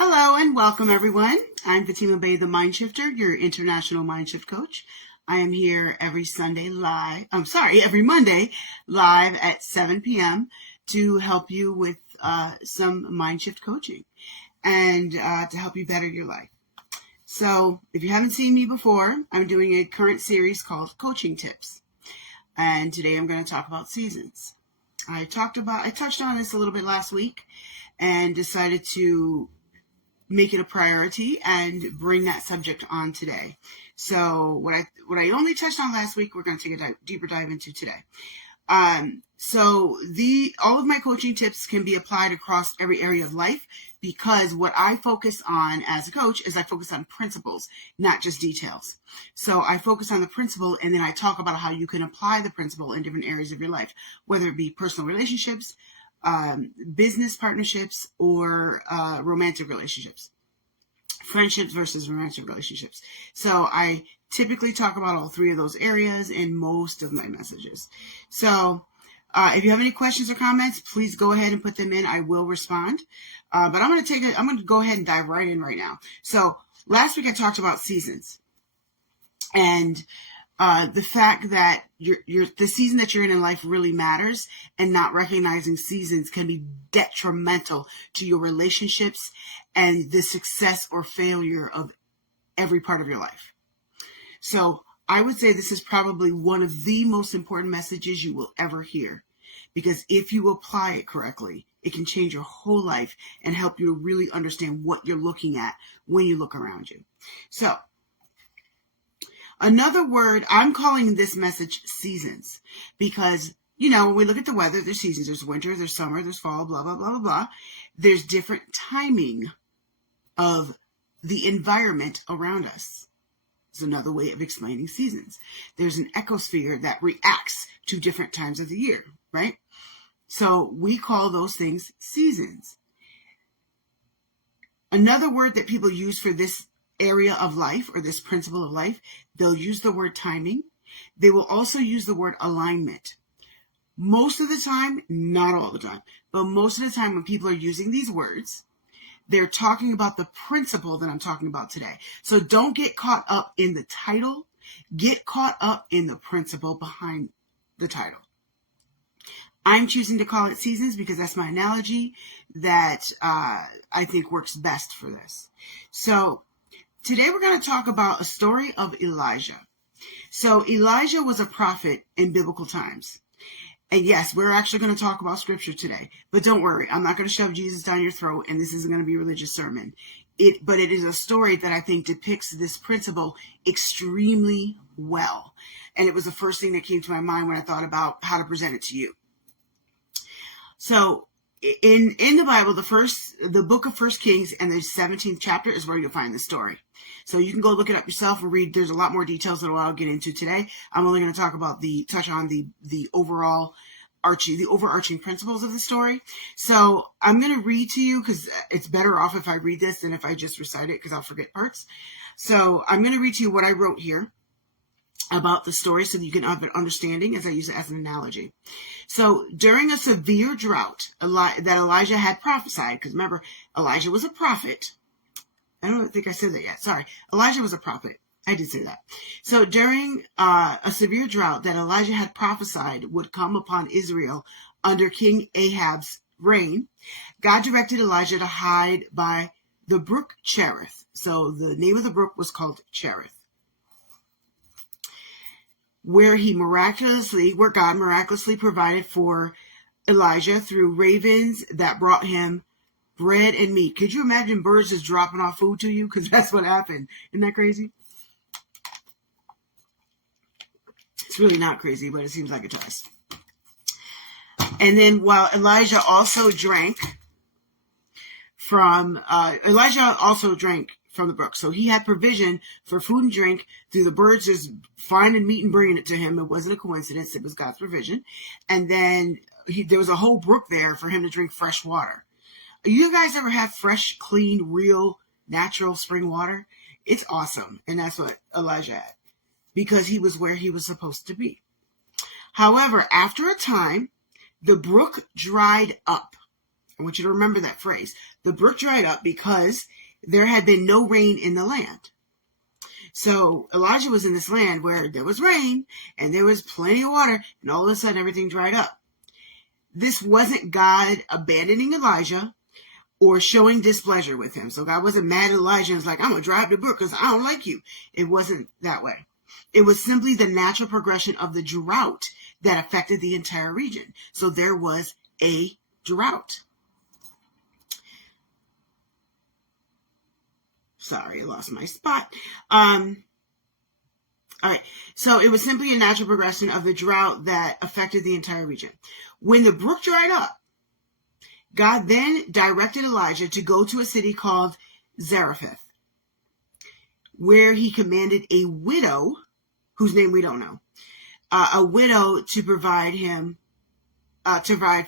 Hello and welcome everyone. I'm Fatima Bay, the Mindshifter, your international Mindshift coach. I am here every Monday live at 7 p.m. to help you with some Mindshift coaching and to help you better your life. So if you haven't seen me before, I'm doing a current series called Coaching Tips. And today I'm going to talk about seasons. I touched on this a little bit last week and decided to make it a priority and bring that subject on today. So what I only touched on last week, we're going to take a deeper dive into today. So all of my coaching tips can be applied across every area of life, because what I focus on as a coach is I focus on principles, not just details. So I focus on the principle, and then I talk about how you can apply the principle in different areas of your life, whether it be personal relationships, business partnerships, or romantic relationships, friendships versus romantic relationships. So I typically talk about all three of those areas in most of my messages. So if you have any questions or comments, please go ahead and put them in. I will respond. But I'm going to go ahead and dive right in right now. So last week I talked about seasons and the fact that the season that you're in life really matters, and not recognizing seasons can be detrimental to your relationships and the success or failure of every part of your life. So I would say this is probably one of the most important messages you will ever hear, because if you apply it correctly, it can change your whole life and help you to really understand what you're looking at when you look around you. So another word, I'm calling this message seasons, because, when we look at the weather, there's seasons. There's winter, there's summer, there's fall, blah, blah, blah, blah, blah. There's different timing of the environment around us. It's another way of explaining seasons. There's an ecosphere that reacts to different times of the year, right? So we call those things seasons. Another word that people use for this area of life, or this principle of life, they'll use the word timing. They will also use the word alignment. Most of the time, not all the time, but most of the time when people are using these words, they're talking about the principle that I'm talking about today. So don't get caught up in the title. Get caught up in the principle behind the title. I'm choosing to call it seasons because that's my analogy that I think works best for this. So today we're going to talk about a story of Elijah. So Elijah was a prophet in biblical times. And yes, we're actually going to talk about scripture today. But don't worry, I'm not going to shove Jesus down your throat, and this isn't going to be a religious sermon. But it is a story that I think depicts this principle extremely well. And it was the first thing that came to my mind when I thought about how to present it to you. So in the Bible, the book of 1 Kings and the 17th chapter is where you'll find the story. So you can go look it up yourself and read. There's a lot more details that I'll get into today. I'm only going to touch on the overarching principles of the story. So I'm going to read to you, because it's better off if I read this than if I just recite it, because I'll forget parts. So I'm going to read to you what I wrote here about the story so that you can have an understanding as I use it as an analogy. So during a severe drought that Elijah had prophesied, because remember, Elijah was a prophet. I don't think I said that yet. Sorry. Elijah was a prophet. I did say that. So during a severe drought that Elijah had prophesied would come upon Israel under King Ahab's reign, God directed Elijah to hide by the Brook Cherith. So the name of the brook was called Cherith, where God miraculously provided for Elijah through ravens that brought him bread and meat. Could you imagine birds just dropping off food to you? Because that's what happened. Isn't that crazy? It's really not crazy, but it seems like it does. And then while Elijah also drank from the brook. So he had provision for food and drink through the birds just finding meat and bringing it to him. It wasn't a coincidence. It was God's provision. And then there was a whole brook there for him to drink fresh water. You guys ever have fresh, clean, real, natural spring water? It's awesome. And that's what Elijah had, because he was where he was supposed to be. However, after a time, the brook dried up. I want you to remember that phrase. The brook dried up because there had been no rain in the land. So Elijah was in this land where there was rain and there was plenty of water, and all of a sudden everything dried up. This wasn't God abandoning Elijah or showing displeasure with him. So God wasn't mad at Elijah and was like, I'm going to dry up the brook because I don't like you. It wasn't that way. It was simply the natural progression of the drought that affected the entire region. So there was a drought. Sorry, I lost my spot. All right. So it was simply a natural progression of the drought that affected the entire region. When the brook dried up, God then directed Elijah to go to a city called Zarephath, where he commanded a widow, whose name we don't know, a widow to provide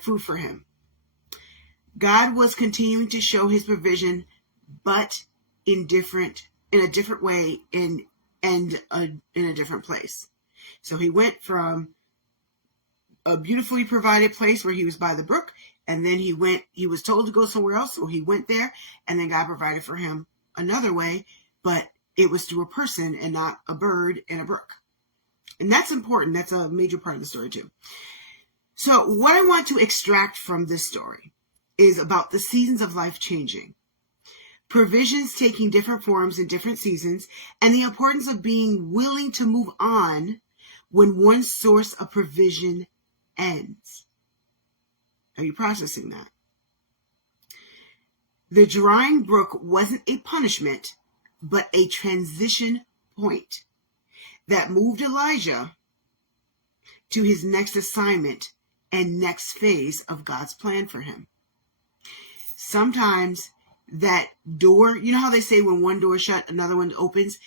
food for him. God was continuing to show his provision, but in a different way and in a different place. So he went from a beautifully provided place where he was by the brook, and then he was told to go somewhere else, so he went there, and then God provided for him another way, but it was through a person and not a bird and a brook. And that's important. That's a major part of the story too. So what I want to extract from this story is about the seasons of life changing, provisions taking different forms in different seasons, and the importance of being willing to move on when one source of provision ends. Are you processing that? The drying brook wasn't a punishment, but a transition point that moved Elijah to his next assignment and next phase of God's plan for him. Sometimes that door, you know how they say when one door is shut, another one opens?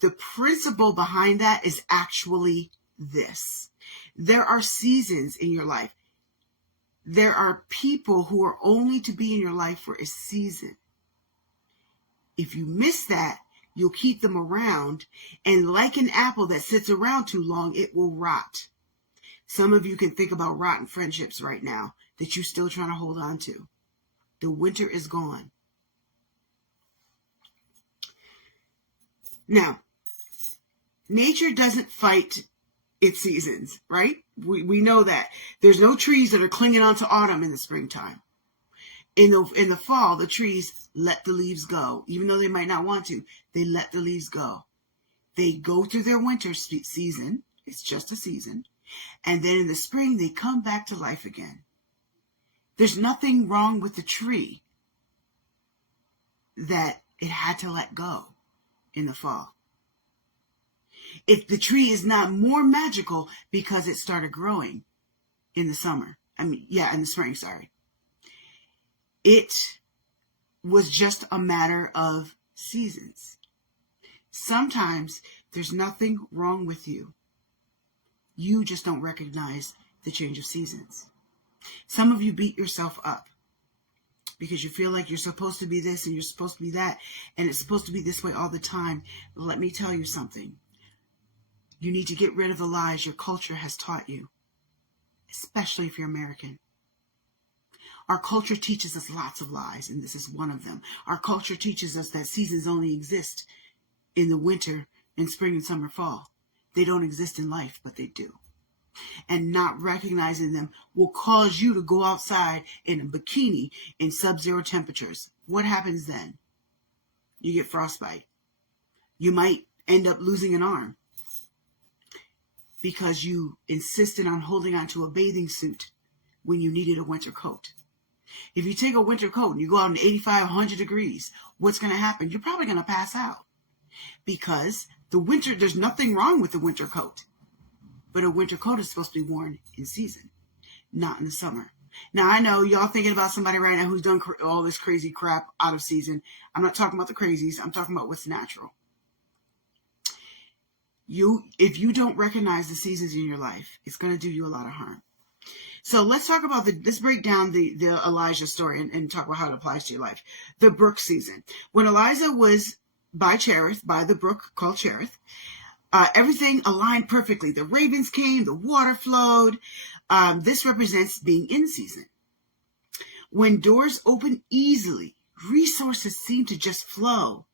The principle behind that is actually this. There are seasons in your life. There are people who are only to be in your life for a season. If you miss that, you'll keep them around, and like an apple that sits around too long, it will rot. Some of you can think about rotten friendships right now that you're still trying to hold on to. The winter is gone. Now, nature doesn't fight its seasons, right? We know that. There's no trees that are clinging on to autumn in the springtime. In the fall, the trees let the leaves go. Even though they might not want to, they let the leaves go. They go through their winter season. It's just a season. And then in the spring, they come back to life again. There's nothing wrong with the tree that it had to let go in the fall. If the tree is not more magical because it started growing in the in the spring, sorry. It was just a matter of seasons. Sometimes there's nothing wrong with you. You just don't recognize the change of seasons. Some of you beat yourself up because you feel like you're supposed to be this and you're supposed to be that, and it's supposed to be this way all the time. But let me tell you something. You need to get rid of the lies your culture has taught you, especially if you're American. Our culture teaches us lots of lies, and this is one of them. Our culture teaches us that seasons only exist in the winter, in spring and summer, fall. They don't exist in life, but they do. And not recognizing them will cause you to go outside in a bikini in sub-zero temperatures. What happens then? You get frostbite. You might end up losing an arm because you insisted on holding onto a bathing suit when you needed a winter coat. If you take a winter coat and you go out in 85, 100 degrees, what's going to happen? You're probably going to pass out because there's nothing wrong with the winter coat. But a winter coat is supposed to be worn in season, not in the summer. Now, I know y'all thinking about somebody right now who's done all this crazy crap out of season. I'm not talking about the crazies. I'm talking about what's natural. If you don't recognize the seasons in your life, it's going to do you a lot of harm. So let's break down the Elijah story and talk about how it applies to your life. The brook season. When Elijah was by the brook called Cherith, everything aligned perfectly. The ravens came, the water flowed. This represents being in season. When doors open easily, resources seem to just flow.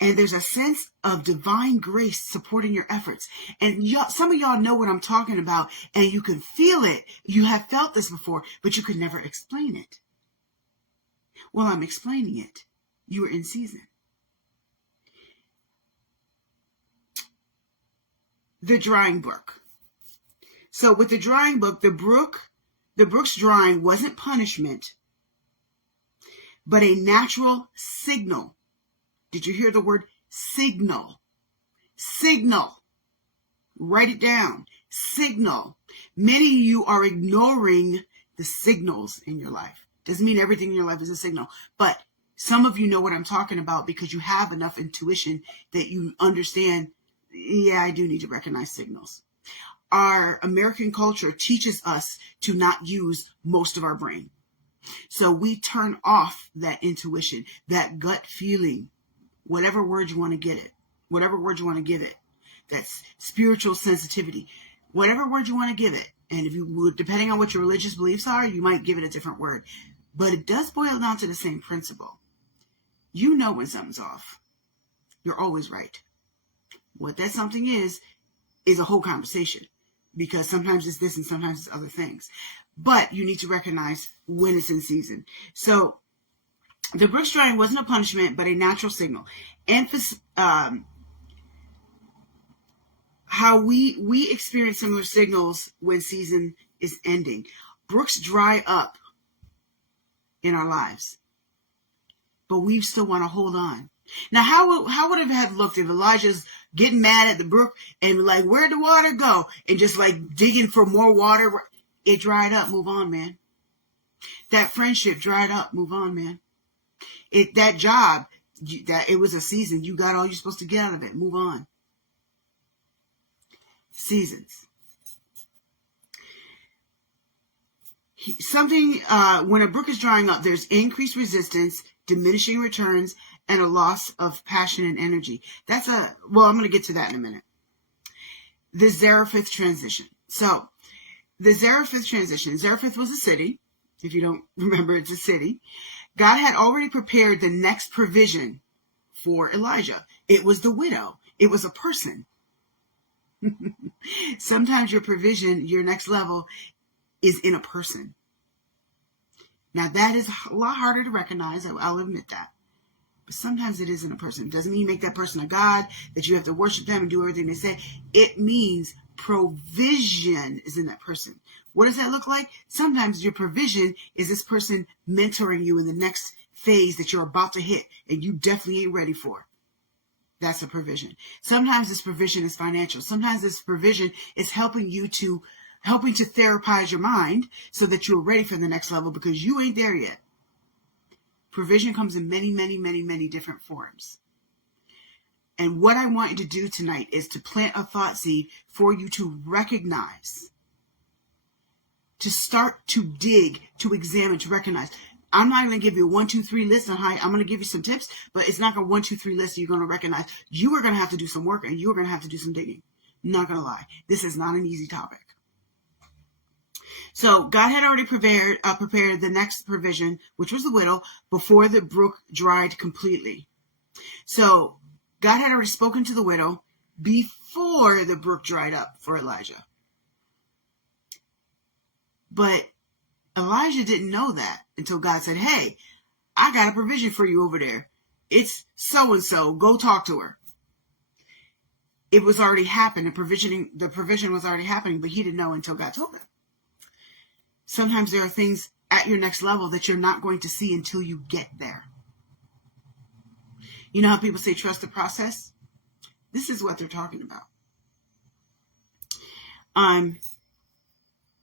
And there's a sense of divine grace supporting your efforts. And some of y'all know what I'm talking about, and you can feel it. You have felt this before, but you could never explain it. Well, I'm explaining it. You are in season. The drying brook. So with the drying brook, the brook's drying wasn't punishment, but a natural signal. Did you hear the word signal? Signal. Write it down. Signal. Many of you are ignoring the signals in your life. Doesn't mean everything in your life is a signal, but some of you know what I'm talking about because you have enough intuition that you understand, yeah, I do need to recognize signals. Our American culture teaches us to not use most of our brain. So we turn off that intuition, that gut feeling, whatever word you want to get it, whatever word you want to give it. That's spiritual sensitivity, whatever word you want to give it. And if you would, depending on what your religious beliefs are, you might give it a different word. But it does boil down to the same principle. You know when something's off. You're always right. What that something is a whole conversation. Because sometimes it's this and sometimes it's other things. But you need to recognize when it's in season. So the brook's drying wasn't a punishment, but a natural signal. How we experience similar signals when season is ending. Brooks dry up in our lives, but we still want to hold on. Now, how would it have looked if Elijah's getting mad at the brook and like, where'd the water go? And just like digging for more water. It dried up. Move on, man. That friendship dried up. Move on, man. That job, it was a season. You got all you're supposed to get out of it. Move on. Seasons. When a brook is drying up, there's increased resistance, diminishing returns, and a loss of passion and energy. I'm going to get to that in a minute. The Zarephath transition. So, the Zarephath transition. Zarephath was a city. If you don't remember, it's a city. God had already prepared the next provision for Elijah. It was the widow. It was a person. Sometimes your provision, your next level, is in a person. Now, that is a lot harder to recognize. I'll admit that. But sometimes it is in a person. It doesn't mean you make that person a god, that you have to worship them and do everything they say. It means provision is in that person. What does that look like? Sometimes your provision is this person mentoring you in the next phase that you're about to hit and you definitely ain't ready for. That's a provision. Sometimes this provision is financial. Sometimes this provision is helping to therapize your mind so that you're ready for the next level because you ain't there yet. Provision comes in many, many, many, many different forms. And what I want you to do tonight is to plant a thought seed for you to recognize, to start to dig, to examine, to recognize. I'm not going to give you a 1, 2, 3 list on how I'm going to give you some tips, but it's not going to 1, 2, 3 list you're going to recognize. You are going to have to do some work and you're going to have to do some digging. I'm not going to lie. This is not an easy topic. So God had already prepared the next provision, which was the widow, before the brook dried completely. So God had already spoken to the widow before the brook dried up for Elijah. But Elijah didn't know that until God said, hey, I got a provision for you over there. It's so-and-so. Go talk to her. It was already happened. The provision was already happening, but he didn't know until God told him. Sometimes there are things at your next level that you're not going to see until you get there. You know how people say trust the process? This is what they're talking about.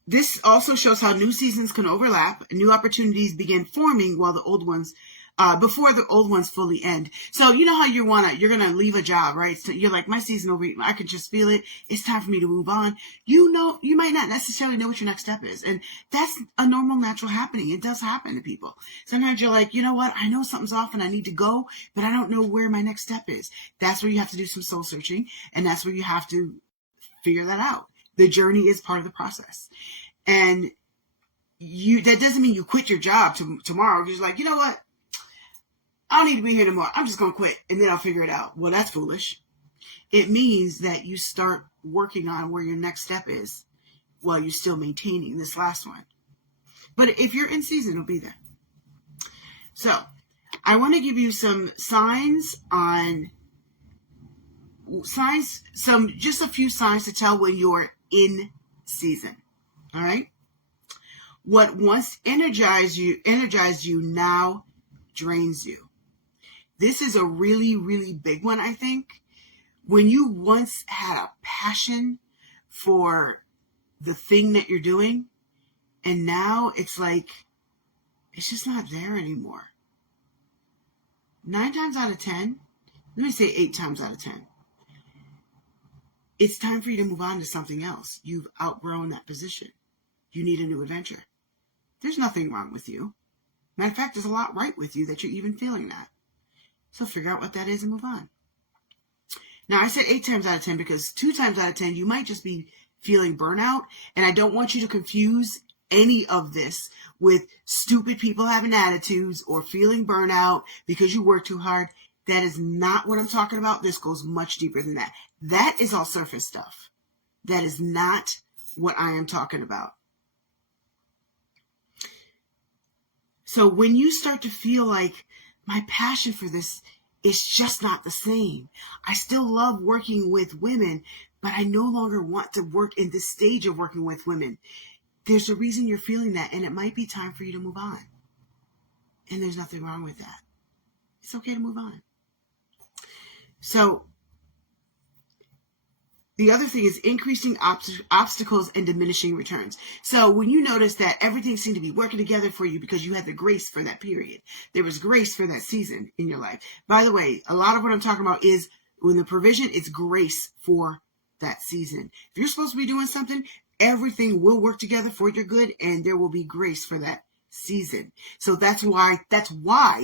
This also shows how new seasons can overlap and new opportunities begin forming while the old ones, before the old ones fully end. So you know how you're going to leave a job, right? So you're like, my season over, I can just feel it. It's time for me to move on. You know, you might not necessarily know what your next step is. And that's a normal, natural happening. It does happen to people. Sometimes you're like, you know what? I know something's off and I need to go, but I don't know where my next step is. That's where you have to do some soul searching. And that's where you have to figure that out. The journey is part of the process. And that doesn't mean you quit your job tomorrow. You're just like, you know what? I don't need to be here anymore. I'm just going to quit and then I'll figure it out. Well, that's foolish. It means that you start working on where your next step is while you're still maintaining this last one. But if you're in season, it'll be there. So I want to give you some just a few signs to tell when you're in season. All right. What once energized you now drains you. This is a really, really big one, I think. When you once had a passion for the thing that you're doing, and now it's like, it's just not there anymore. 9 times out of 10, let me say 8 times out of 10, it's time for you to move on to something else. You've outgrown that position. You need a new adventure. There's nothing wrong with you. Matter of fact, there's a lot right with you that you're even feeling that. So figure out what that is and move on. Now, I said 8 times out of 10 because 2 times out of 10, you might just be feeling burnout. And I don't want you to confuse any of this with stupid people having attitudes or feeling burnout because you work too hard. That is not what I'm talking about. This goes much deeper than that. That is all surface stuff. That is not what I am talking about. So when you start to feel like my passion for this is just not the same. I still love working with women, but I no longer want to work in this stage of working with women. There's a reason you're feeling that, and it might be time for you to move on. And there's nothing wrong with that. It's okay to move on. So the other thing is increasing obstacles and diminishing returns. So when you notice that everything seemed to be working together for you because you had the grace for that period, there was grace for that season in your life. By the way, a lot of what I'm talking about is when the provision is grace for that season. If you're supposed to be doing something, everything will work together for your good and there will be grace for that season. So that's why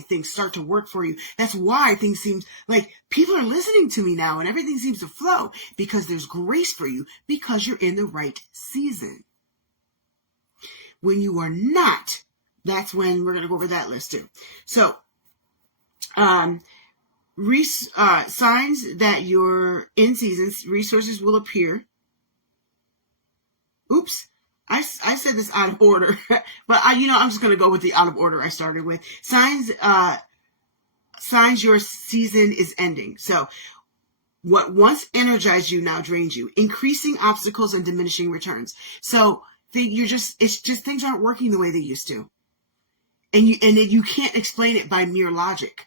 things start to work for you. That's why things seem like people are listening to me now and everything seems to flow because there's grace for you because you're in the right season. When you are not, that's when we're going to go over that list too. So, signs that you're in seasons, resources will appear. Oops. I said this out of order, but I'm just going to go with the out of order I started with. Signs your season is ending. So what once energized you now drains you, increasing obstacles and diminishing returns. So it's just things aren't working the way they used to. And you can't explain it by mere logic.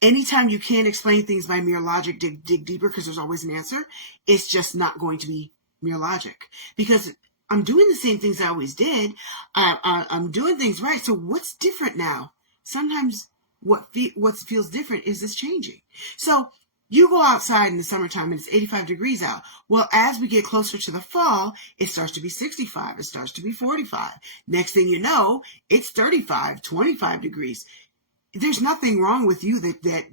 Anytime you can't explain things by mere logic, dig deeper because there's always an answer. It's just not going to be mere logic because I'm doing the same things I always did. I'm doing things right. So what's different now? Sometimes what feels different is this changing. So you go outside in the summertime and it's 85 degrees out. Well, as we get closer to the fall, it starts to be 65. It starts to be 45. Next thing you know, it's 35, 25 degrees. There's nothing wrong with you that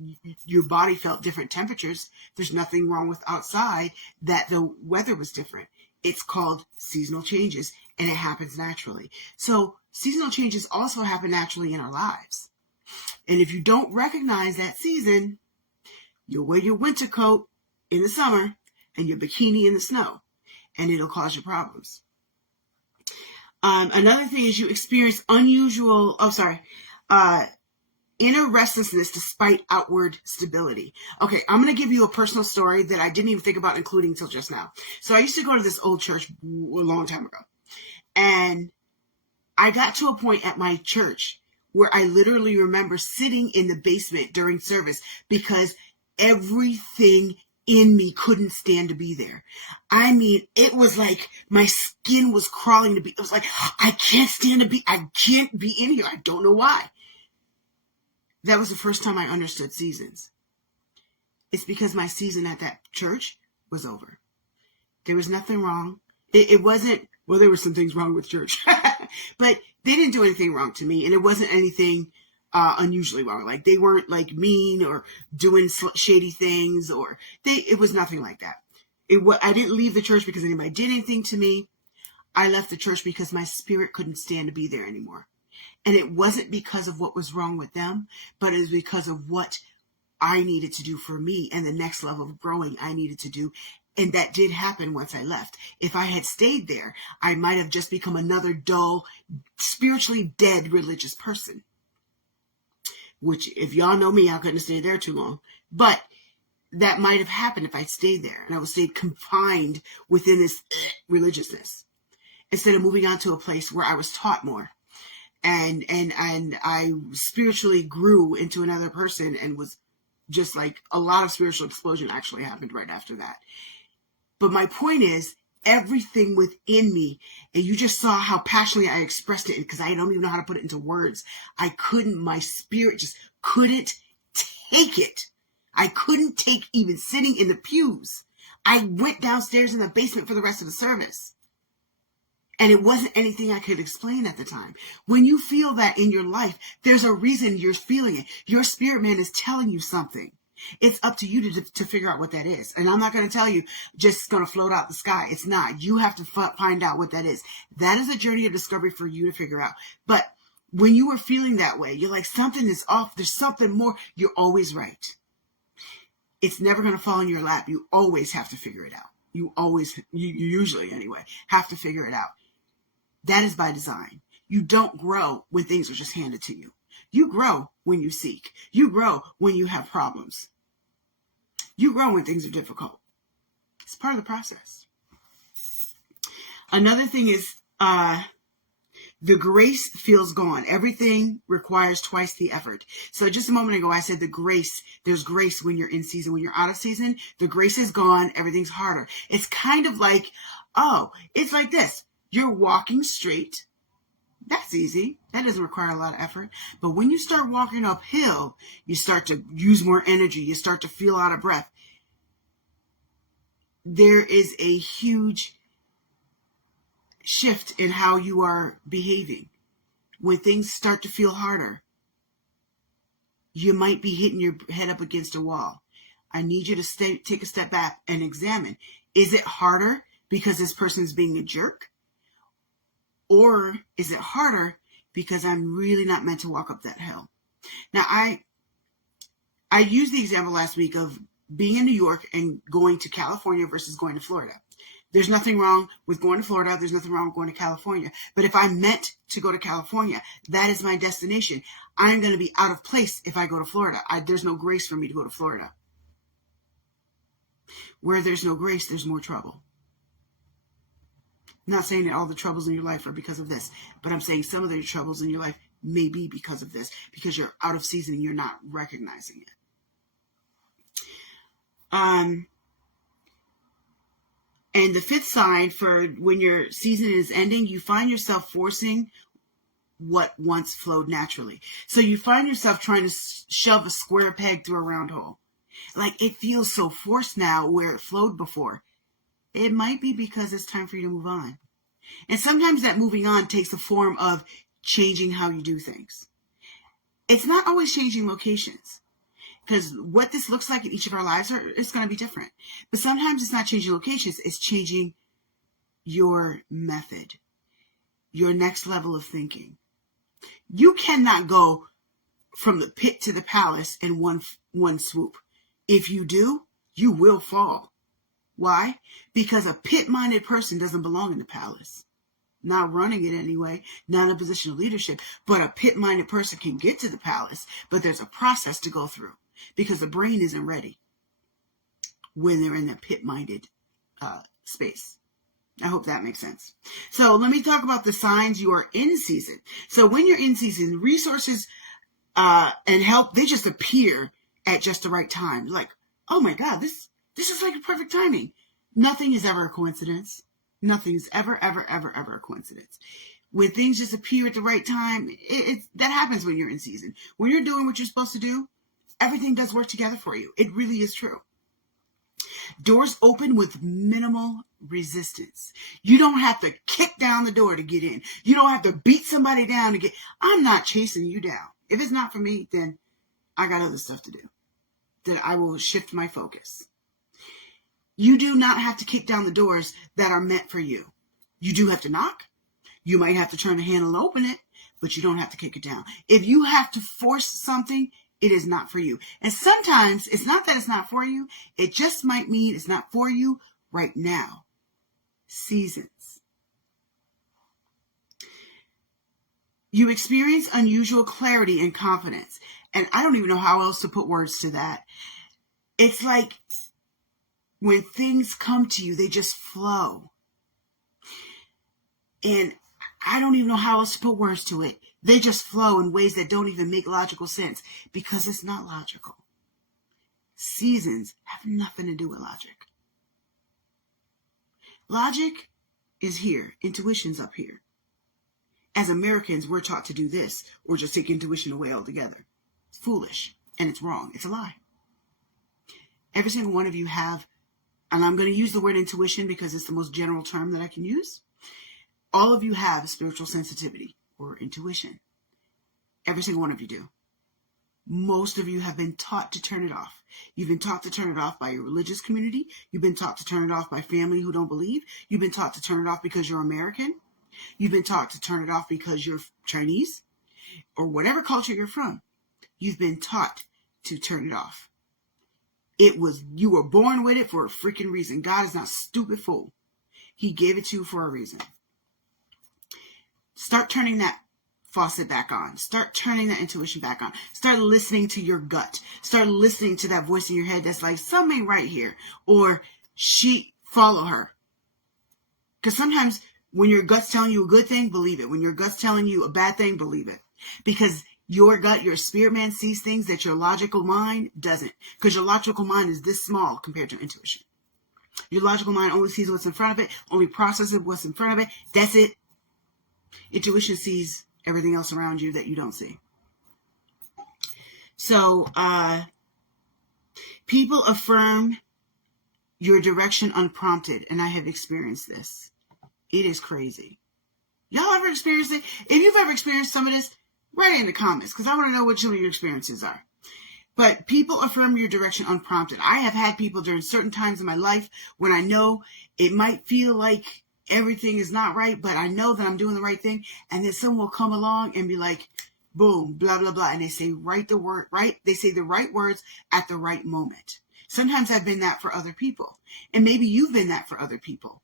your body felt different temperatures. There's nothing wrong with outside that the weather was different. It's called seasonal changes, and it happens naturally. So seasonal changes also happen naturally in our lives. And if you don't recognize that season, you'll wear your winter coat in the summer and your bikini in the snow, and it'll cause you problems. Another thing is you experience inner restlessness despite outward stability. Okay, I'm going to give you a personal story that I didn't even think about including until just now. So I used to go to this old church a long time ago. And I got to a point at my church where I literally remember sitting in the basement during service because everything in me couldn't stand to be there. I mean, it was like my skin was crawling to be. It was like, I can't be in here. I don't know why. That was the first time I understood seasons. It's because my season at that church was over. There was nothing wrong. It wasn't, well, there were some things wrong with church, but they didn't do anything wrong to me. And it wasn't anything unusually wrong. Like they weren't like mean or doing shady things it was nothing like that. I didn't leave the church because anybody did anything to me. I left the church because my spirit couldn't stand to be there anymore. And it wasn't because of what was wrong with them, but it was because of what I needed to do for me and the next level of growing I needed to do. And that did happen once I left. If I had stayed there, I might have just become another dull, spiritually dead religious person. Which, if y'all know me, I couldn't have stayed there too long. But that might have happened if I stayed there and I would stay confined within this religiousness instead of moving on to a place where I was taught more. And I spiritually grew into another person and was just like a lot of spiritual explosion actually happened right after that. But my point is, everything within me, and you just saw how passionately I expressed it because I don't even know how to put it into words. My spirit just couldn't take it. I couldn't take even sitting in the pews. I went downstairs in the basement for the rest of the service. And it wasn't anything I could explain at the time. When you feel that in your life, there's a reason you're feeling it. Your spirit man is telling you something. It's up to you to figure out what that is. And I'm not going to tell you just going to float out the sky. It's not. You have to find out what that is. That is a journey of discovery for you to figure out. But when you were feeling that way, you're like, something is off. There's something more. You're always right. It's never going to fall in your lap. You always have to figure it out. You usually anyway, have to figure it out. That is by design. You don't grow when things are just handed to you. You grow when you seek. You grow when you have problems. You grow when things are difficult. It's part of the process. Another thing is the grace feels gone. Everything requires twice the effort. So just a moment ago, I said there's grace when you're in season. When you're out of season, the grace is gone. Everything's harder. It's kind of like, it's like this. You're walking straight. That's easy. That doesn't require a lot of effort. But when you start walking uphill, you start to use more energy. You start to feel out of breath. There is a huge shift in how you are behaving. When things start to feel harder, you might be hitting your head up against a wall. I need you to take a step back and examine. Is it harder because this person's being a jerk? Or is it harder because I'm really not meant to walk up that hill? Now, I used the example last week of being in New York and going to California versus going to Florida. There's nothing wrong with going to Florida. There's nothing wrong with going to California. But if I'm meant to go to California, that is my destination. I'm going to be out of place if I go to Florida. There's no grace for me to go to Florida. Where there's no grace, there's more trouble. I'm not saying that all the troubles in your life are because of this, but I'm saying some of the troubles in your life may be because of this, because you're out of season and you're not recognizing it. And the fifth sign for when your season is ending, you find yourself forcing what once flowed naturally. So you find yourself trying to shove a square peg through a round hole. Like it feels so forced now where it flowed before. It might be because it's time for you to move on. And sometimes that moving on takes the form of changing how you do things. It's not always changing locations. Because what this looks like in each of our lives is going to be different. But sometimes it's not changing locations. It's changing your method. Your next level of thinking. You cannot go from the pit to the palace in one swoop. If you do, you will fall. Why? Because a pit-minded person doesn't belong in the palace. Not running it anyway, not in a position of leadership, but a pit-minded person can get to the palace, but there's a process to go through because the brain isn't ready when they're in that pit-minded space. I hope that makes sense. So let me talk about the signs you are in season. So when you're in season, resources and help, they just appear at just the right time. Like, oh my God, this is like a perfect timing. Nothing is ever a coincidence. Nothing is ever a coincidence. When things just appear at the right time, that happens when you're in season. When you're doing what you're supposed to do, everything does work together for you. It really is true. Doors open with minimal resistance. You don't have to kick down the door to get in. You don't have to beat somebody down to get. I'm not chasing you down. If it's not for me, then I got other stuff to do. Then I will shift my focus. You do not have to kick down the doors that are meant for you. You do have to knock. You might have to turn the handle and open it, but you don't have to kick it down. If you have to force something, it is not for you. And sometimes it's not that it's not for you. It just might mean it's not for you right now. Seasons. You experience unusual clarity and confidence. And I don't even know how else to put words to that. It's like when things come to you, they just flow. And I don't even know how else to put words to it. They just flow in ways that don't even make logical sense because it's not logical. Seasons have nothing to do with logic. Logic is here. Intuition's up here. As Americans, we're taught to do this or just take intuition away altogether. It's foolish and it's wrong. It's a lie. Every single one of you have, and I'm going to use the word intuition because it's the most general term that I can use. All of you have spiritual sensitivity or intuition. Every single one of you do. Most of you have been taught to turn it off. You've been taught to turn it off by your religious community. You've been taught to turn it off by family who don't believe. You've been taught to turn it off because you're American. You've been taught to turn it off because you're Chinese or whatever culture you're from. You've been taught to turn it off. You were born with it for a freaking reason. God is not a stupid fool. He gave it to you for a reason. Start turning that faucet back on. Start turning that intuition back on. Start listening to your gut. Start listening to that voice in your head that's like, something ain't right here. Or follow her. Because sometimes when your gut's telling you a good thing, believe it. When your gut's telling you a bad thing, believe it. Because your gut, your spirit man sees things that your logical mind doesn't. Because your logical mind is this small compared to intuition. Your logical mind only sees what's in front of it, only processes what's in front of it. That's it. Intuition sees everything else around you that you don't see. So, people affirm your direction unprompted, and I have experienced this. It is crazy. Y'all ever experienced it? If you've ever experienced some of this, write it in the comments, because I want to know what some of your experiences are. But people affirm your direction unprompted. I have had people during certain times in my life when I know it might feel like everything is not right, but I know that I'm doing the right thing. And then someone will come along and be like, boom, blah, blah, blah. And they say they say the right words at the right moment. Sometimes I've been that for other people. And maybe you've been that for other people.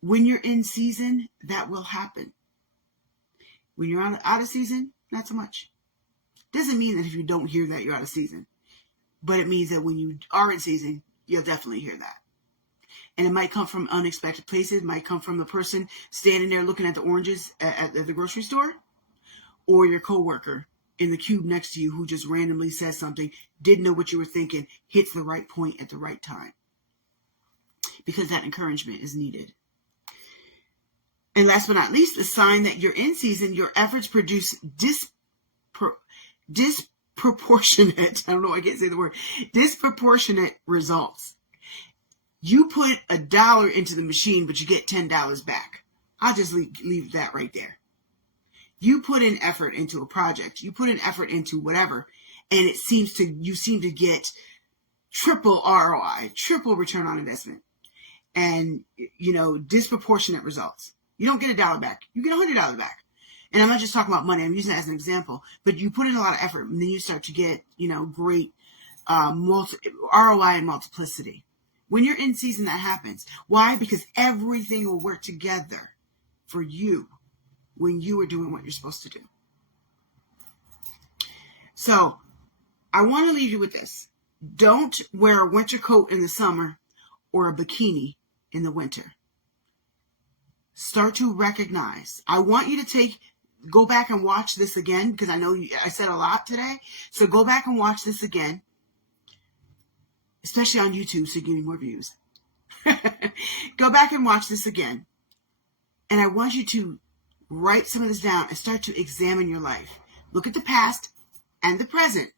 When you're in season, that will happen. When you're out of season, not so much. Doesn't mean that if you don't hear that, you're out of season. But it means that when you are in season, you'll definitely hear that. And it might come from unexpected places. It might come from the person standing there looking at the oranges at the grocery store. Or your coworker in the cube next to you who just randomly says something, didn't know what you were thinking, hits the right point at the right time. Because that encouragement is needed. And last but not least, a sign that you're in season, your efforts produce disproportionate, I don't know, I can't say the word, disproportionate results. You put $1 into the machine, but you get $10 back. I'll just leave that right there. You put in effort into a project. You put in effort into whatever, and you seem to get triple ROI, triple return on investment, and, disproportionate results. You don't get $1 back. You get $100 back. And I'm not just talking about money. I'm using it as an example. But you put in a lot of effort, and then you start to get, great ROI and multiplicity. When you're in season, that happens. Why? Because everything will work together for you when you are doing what you're supposed to do. So I want to leave you with this. Don't wear a winter coat in the summer or a bikini in the winter. Start to recognize. I want you to go back and watch this again, because I know I said a lot today. So go back and watch this again, especially on YouTube so you get more views. Go back and watch this again. And I want you to write some of this down and start to examine your life. Look at the past and the present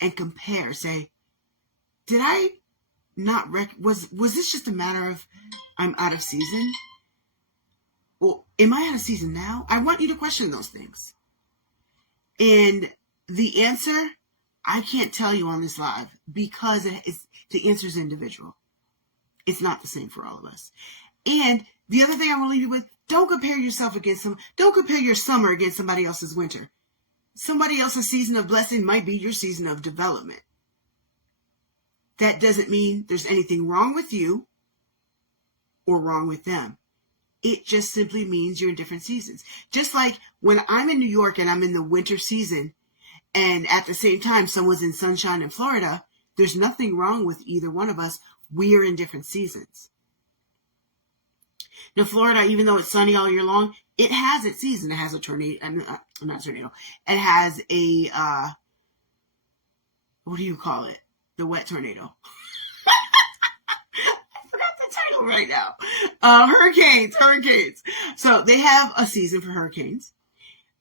and compare. Say, did I not was this just a matter of I'm out of season? Well, am I out of season now? I want you to question those things. And the answer, I can't tell you on this live because the answer is individual. It's not the same for all of us. And The other thing I want to leave you with, don't compare your summer against somebody else's winter. Somebody else's season of blessing might be your season of development. That doesn't mean there's anything wrong with you or wrong with them. It just simply means you're in different seasons. Just like when I'm in New York and I'm in the winter season, and at the same time someone's in sunshine in Florida, there's nothing wrong with either one of us. We are in different seasons. Now, Florida, even though it's sunny all year long, it has its season. It has a tornado, not a tornado. It has a, what do you call it? The wet tornado. I forgot the title right now. Hurricanes. So they have a season for hurricanes.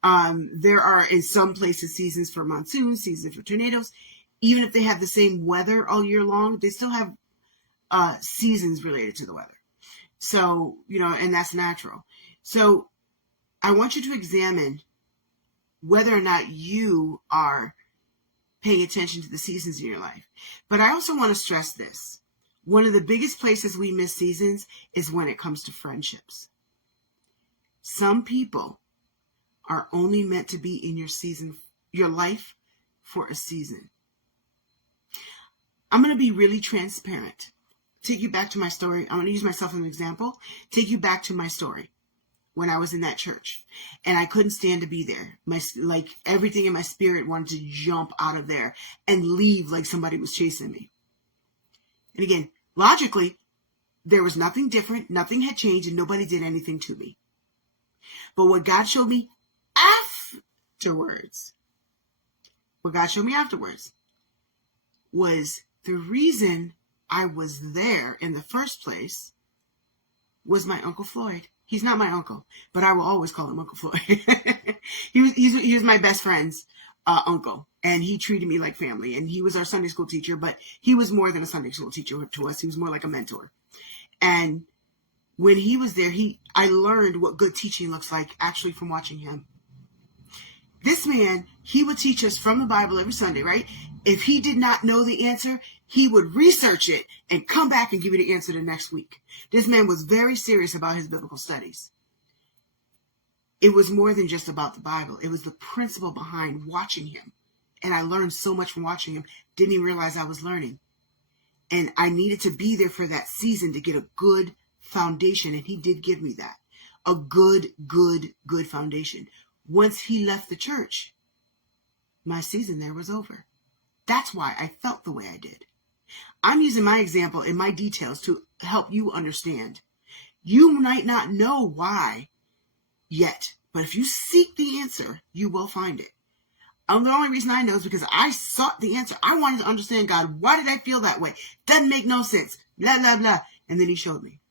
There are in some places seasons for monsoons, seasons for tornadoes. Even if they have the same weather all year long, they still have seasons related to the weather. So, and that's natural. So I want you to examine whether or not you are paying attention to the seasons in your life. But I also want to stress this. One of the biggest places we miss seasons is when it comes to friendships. Some people are only meant to be in your life for a season. I'm going to be really transparent. Take you back to my story. I'm going to use myself as an example. Take you back to my story when I was in that church and I couldn't stand to be there. Everything in my spirit wanted to jump out of there and leave like somebody was chasing me. And again, logically, there was nothing different. Nothing had changed and nobody did anything to me. But what God showed me afterwards was the reason I was there in the first place was my Uncle Floyd. He's not my uncle, but I will always call him Uncle Floyd. he was my best friend's uncle, and he treated me like family. And he was our Sunday school teacher, but he was more than a Sunday school teacher to us. He was more like a mentor. And when he was there, I learned what good teaching looks like actually from watching him. This man, he would teach us from the Bible every Sunday, right? If he did not know the answer, he would research it and come back and give you the answer the next week. This man was very serious about his biblical studies. It was more than just about the Bible. It was the principle behind watching him. And I learned so much from watching him. Didn't even realize I was learning. And I needed to be there for that season to get a good foundation. And he did give me that. A good foundation. Once he left the church, my season there was over. That's why I felt the way I did. I'm using my example and my details to help you understand. You might not know why yet, but if you seek the answer, you will find it. And the only reason I know is because I sought the answer. I wanted to understand, God, why did I feel that way? Doesn't make no sense. Blah, blah, blah. And then he showed me.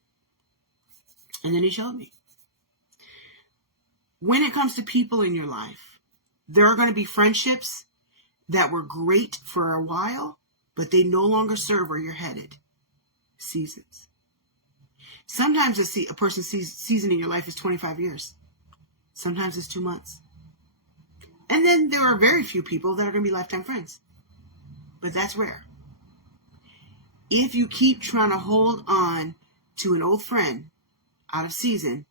When it comes to people in your life, there are going to be friendships that were great for a while, but they no longer serve where you're headed. Seasons. Sometimes a person's season in your life is 25 years. Sometimes it's 2 months. And then there are very few people that are going to be lifetime friends. But that's rare. If you keep trying to hold on to an old friend out of season,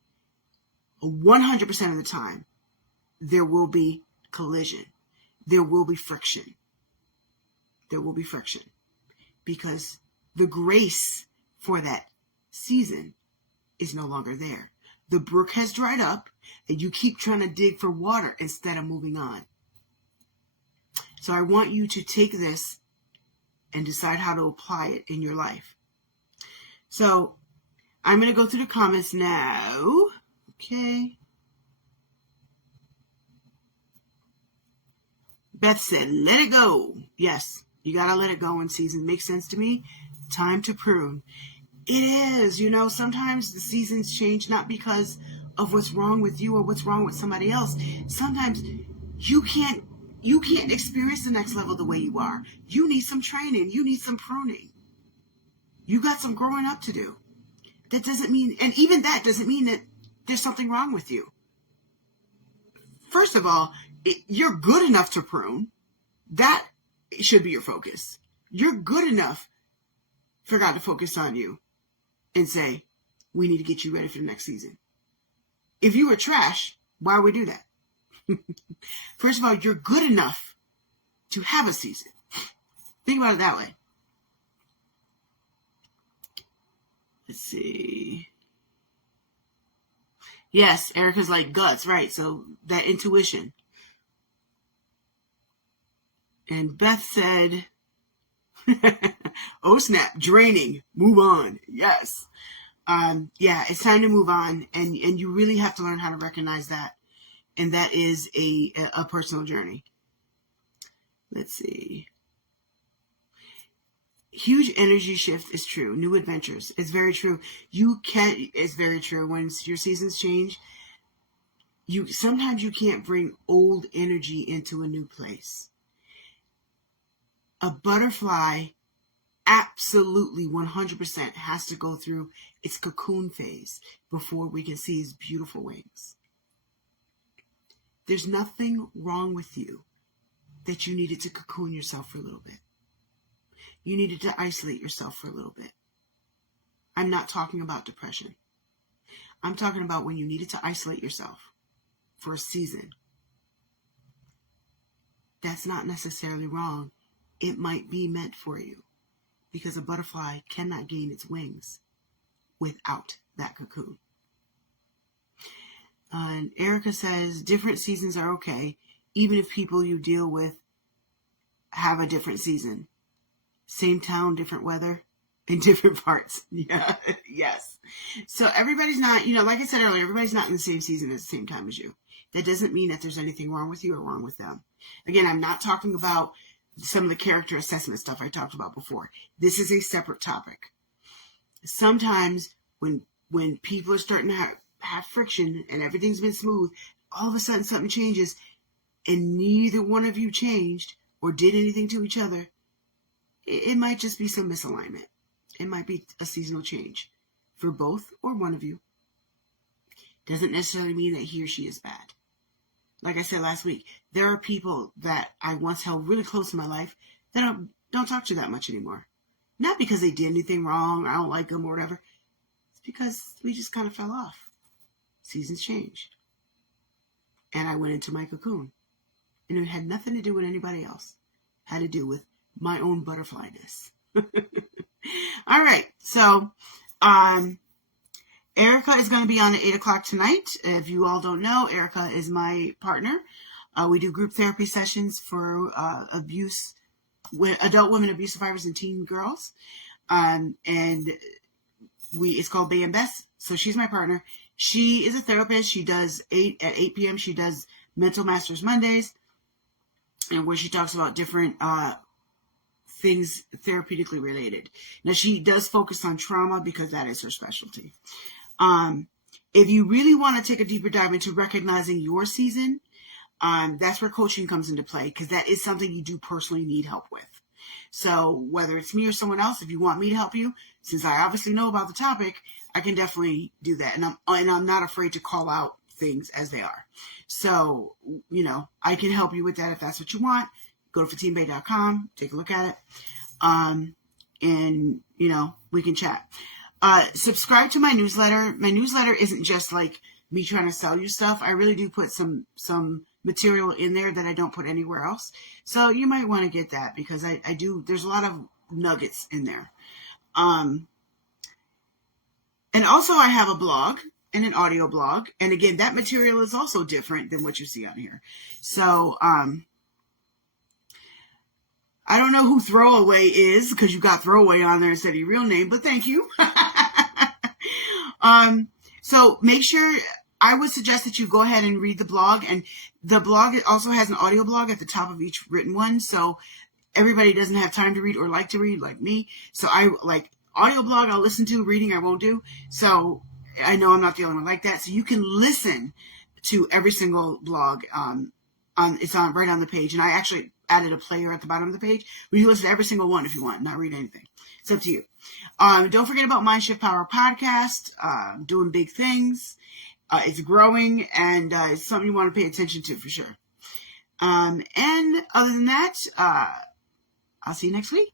100% of the time, there will be collision. There will be friction. Because the grace for that season is no longer there. The brook has dried up and you keep trying to dig for water instead of moving on. So I want you to take this and decide how to apply it in your life. So I'm going to go through the comments now. Okay. Beth said, let it go. Yes, you got to let it go in season. Makes sense to me. Time to prune. It is, sometimes the seasons change not because of what's wrong with you or what's wrong with somebody else. Sometimes you can't experience the next level the way you are. You need some training. You need some pruning. You got some growing up to do. That doesn't mean, and even that doesn't mean that there's something wrong with you. First of all, you're good enough to prune. That should be your focus. You're good enough for God to focus on you and say, we need to get you ready for the next season. If you were trash, why would we do that? First of all, you're good enough to have a season. Think about it that way. Let's see. Yes, Erica's like guts, right? So that intuition. And Beth said, oh snap, draining, move on. Yes. Yeah, it's time to move on. And you really have to learn how to recognize that. And that is a personal journey. Let's see. Huge energy shift is true. New adventures. It's very true. It's very true. When your seasons change, sometimes you can't bring old energy into a new place. A butterfly absolutely 100% has to go through its cocoon phase before we can see its beautiful wings. There's nothing wrong with you that you needed to cocoon yourself for a little bit. You needed to isolate yourself for a little bit. I'm not talking about depression. I'm talking about when you needed to isolate yourself for a season. That's not necessarily wrong. It might be meant for you because a butterfly cannot gain its wings without that cocoon. And Erica says, different seasons are okay, even if people you deal with have a different season. Same town, different weather, in different parts. Yeah, yes. So everybody's not, like I said earlier, everybody's not in the same season at the same time as you. That doesn't mean that there's anything wrong with you or wrong with them. Again, I'm not talking about some of the character assessment stuff I talked about before. This is a separate topic. Sometimes when people are starting to have friction and everything's been smooth, all of a sudden something changes and neither one of you changed or did anything to each other. It might just be some misalignment. It might be a seasonal change for both or one of you. Doesn't necessarily mean that he or she is bad. Like I said last week, there are people that I once held really close in my life that don't talk to that much anymore. Not because they did anything wrong, I don't like them or whatever. It's because we just kind of fell off. Seasons changed. And I went into my cocoon. And it had nothing to do with anybody else. It had to do with my own butterflyness. All right. So, Erica is going to be on at 8 o'clock tonight. If you all don't know, Erica is my partner. We do group therapy sessions for adult women abuse survivors and teen girls. And it's called Bay and Best. So she's my partner. She is a therapist. She does at 8 p.m. She does Mental Masters Mondays, and where she talks about different things therapeutically related. Now, she does focus on trauma because that is her specialty. If you really want to take a deeper dive into recognizing your season, that's where coaching comes into play, because that is something you do personally need help with. So whether it's me or someone else, if you want me to help you, since I obviously know about the topic, I can definitely do that. And I'm not afraid to call out things as they are. So, I can help you with that if that's what you want. Go to FatimaBay.com, take a look at it. And we can chat. Subscribe to my newsletter. My newsletter isn't just like me trying to sell you stuff. I really do put some material in there that I don't put anywhere else. So you might want to get that, because I do, there's a lot of nuggets in there. And also I have a blog and an audio blog. And again, that material is also different than what you see on here. So, I don't know who Throwaway is, because you got Throwaway on there instead of your real name, but thank you. So make sure, I would suggest that you go ahead and read the blog, and the blog also has an audio blog at the top of each written one. So everybody doesn't have time to read or like to read like me. So I like audio blog, I'll listen to. Reading I won't do. So I know I'm not the only one like that. So you can listen to every single blog. It's on right on the page. And I actually added a player at the bottom of the page where you listen to every single one if you want, not read anything. It's up to you. Don't forget about MindShift Power Podcast, doing big things. It's growing, and it's something you want to pay attention to for sure. And other than that, I'll see you next week.